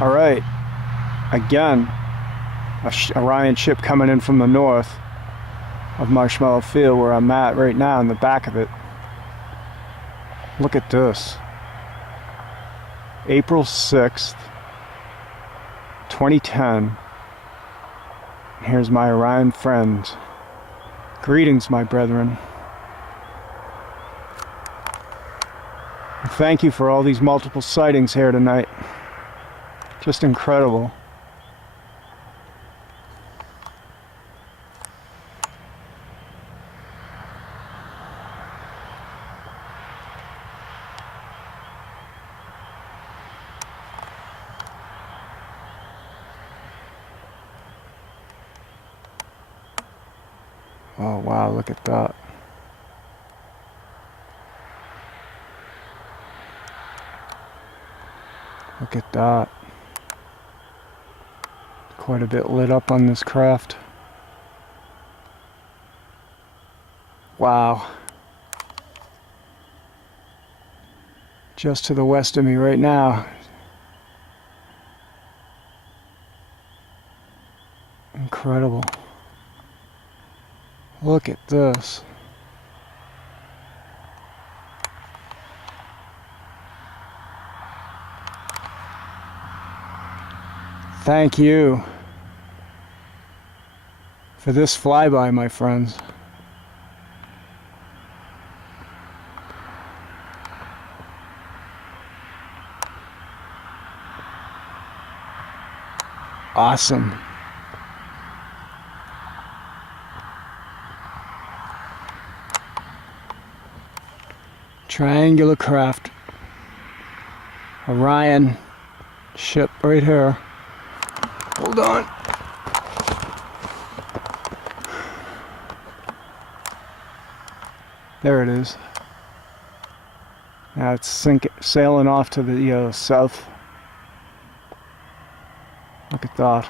All right, again, a Orion ship coming in from the north of Marshmallow Field, where I'm at right now, in the back of it. Look at this. April 6th, 2010. Here's my Orion friend. Greetings, my brethren. Thank you for all these multiple sightings here tonight. Just incredible. Oh wow, look at that. Look at that. Quite a bit lit up on this craft. Wow. Just to the west of me right now. Incredible. Look at this. Thank you for this flyby, my friends. Awesome. Triangular craft. Orion ship right here. Hold on. There it is. Now it's sailing off to the south. Look at that.